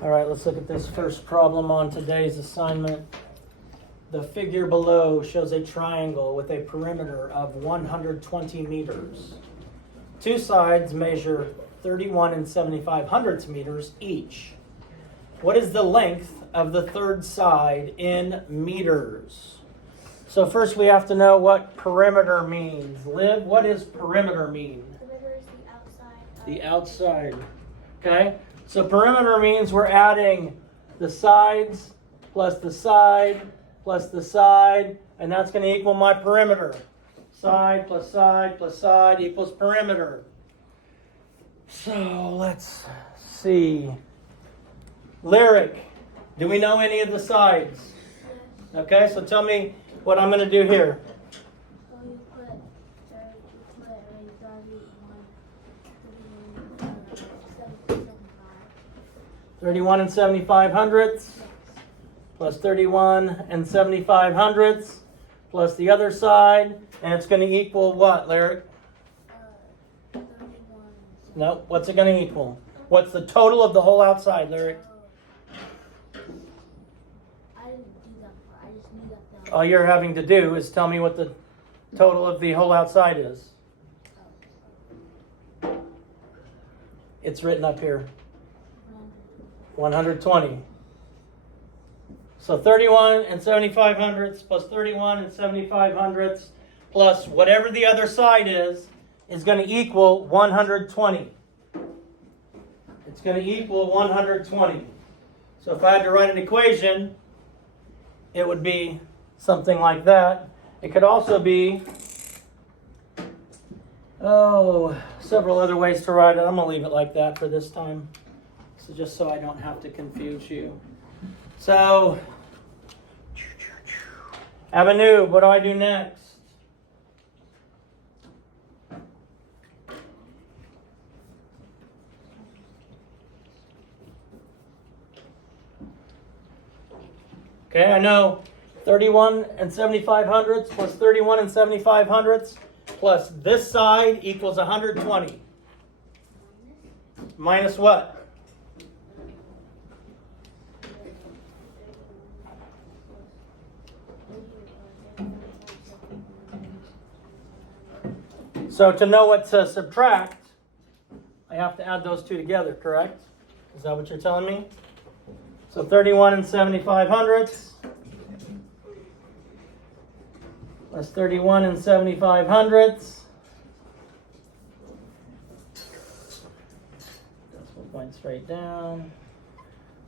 All right, let's look at this first problem on today's assignment. The figure below shows a triangle with a perimeter of 120 meters. Two sides measure 31 and 75 meters each. What is the length of the third side in meters? So first we have to know what perimeter means. Liv, what does perimeter mean? Perimeter is the outside. The outside. Okay? So perimeter means we're adding the sides plus the side plus the side, and that's going to equal my perimeter. Side plus side plus side equals perimeter. So let's see. Lyric, do we know any of the sides? Okay, so tell me what I'm going to do here. So you put 31 and 75 hundredths plus 31 and 75 hundredths plus the other side, and it's going to equal what, Lyric? 31. No, what's it going to equal? What's the total of the whole outside, Lyric? I didn't do that part. I just knew that. All you're having to do is tell me what the total of the whole outside is. It's written up here. 120. So 31 and 75 hundredths plus 31 and 75 hundredths plus whatever the other side is going to equal 120. It's going to equal 120. So if I had to write an equation, it would be something like that. It could also be, several other ways to write it. I'm going to leave it like that for this time. So just so I don't have to confuse you. So, Avenue, what do I do next? Okay, I know 31 and 75 hundredths plus 31 and 75 hundredths plus this side equals 120. Minus what? So to know what to subtract, I have to add those two together, correct? Is that what you're telling me? So 31 and 75 hundredths plus 31 and 75 hundredths. Decimal point straight down.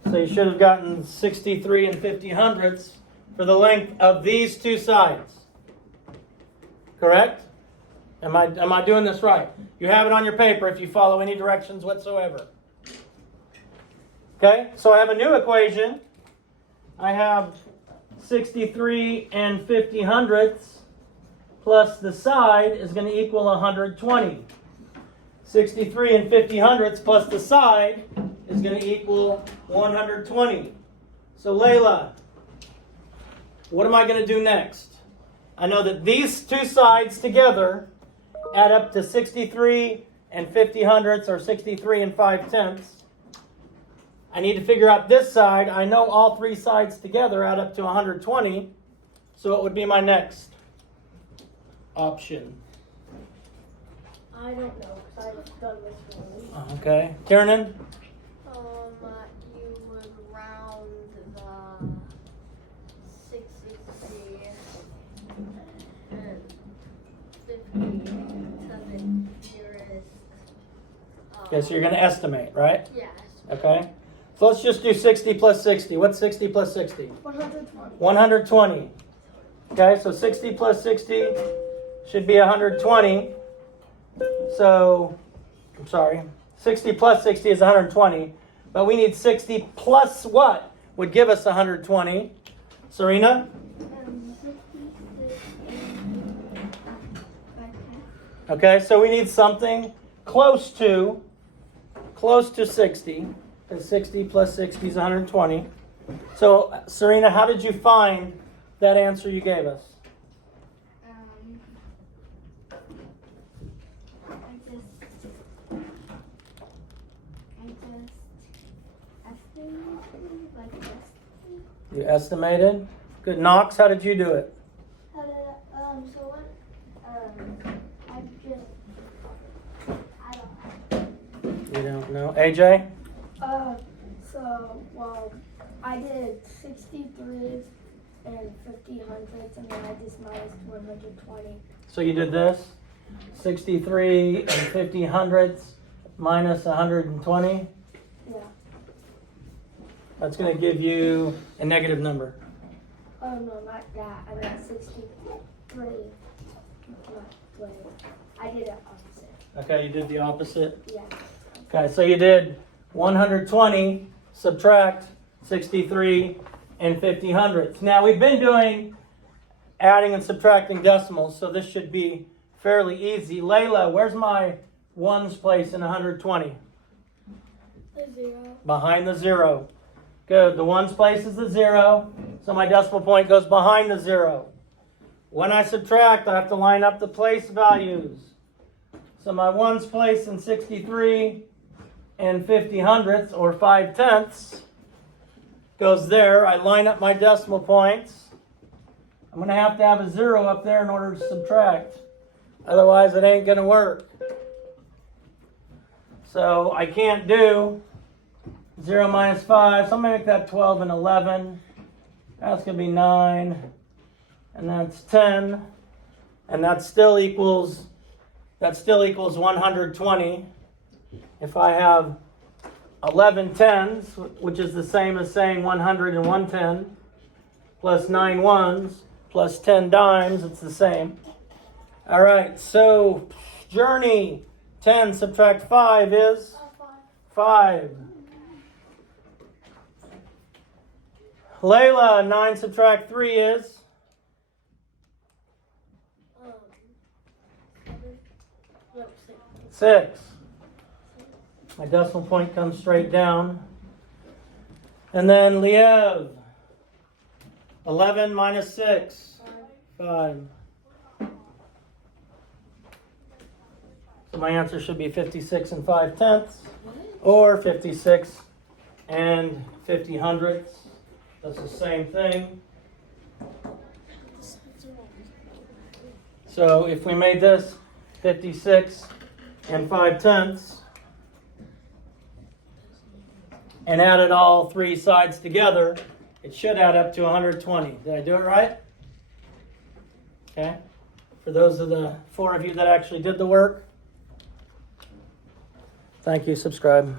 So you should have gotten 63 and 50 hundredths for the length of these two sides. Correct? Am I doing this right? You have it on your paper if you follow any directions whatsoever. Okay, so I have a new equation. I have 63 and 50 hundredths plus the side is going to equal 120. 63 and 50 hundredths plus the side is going to equal 120. So Layla, what am I going to do next? I know that these two sides together add up to 63 and 50 hundredths, or 63 and 5 tenths. I need to figure out this side. I know all three sides together add up to 120, so it would be my next option. I don't know because I've done this one. Okay. Kiernan? You would round the 63 and 50 to the nearest. Okay, so you're going to estimate, right? Yes. Okay. So let's just do 60 plus 60. What's 60 plus 60? 120. 120. Okay, so 60 plus 60 should be 120. So, 60 plus 60 is 120. But we need 60 plus what would give us 120? Serena? 66. Okay, so we need something close to 60. Because 60 plus 60 is 120. So, Serena, how did you find that answer you gave us? I You estimated. Good. Knox, how did you do it? How did so what, I just, I don't You don't know. AJ? well, I did 63s and 50 hundreds, and then I just minus 120. So you did this? 63 and 50 hundredths minus 120. Yeah. That's going to give you a negative number. Oh, no, not that. I meant 63. Not 20. I did it opposite. Okay, you did the opposite. Yeah. Okay, so you did 120 subtract 63 and 50 hundredths. Now we've been doing adding and subtracting decimals, so this should be fairly easy. Layla, where's my ones place in 120? The 0. Behind the 0. Good. The ones place is the 0, so my decimal point goes behind the 0. When I subtract, I have to line up the place values. So my ones place in 63 and 50 hundredths, or 5 tenths, goes there. I line up my decimal points. I'm going to have a 0 up there in order to subtract. Otherwise, it ain't going to work. So I can't do 0 minus 5. So I'm going to make that 12 and 11. That's going to be 9. And that's 10. And that still equals 120. If I have 11 tens, which is the same as saying 100 and 110, plus 9 ones, plus 10 dimes, it's the same. All right, so Journey, 10 subtract 5 is 5. Layla, 9 subtract 3 is 6. My decimal point comes straight down. And then Liev, 11 minus 6, 5. So my answer should be 56 and 5 tenths, or 56 and 50 hundredths. That's the same thing. So if we made this 56 and 5 tenths, and added all 3 sides together, it should add up to 120. Did I do it right? Okay. For those of the 4 of you that actually did the work, thank you. Subscribe.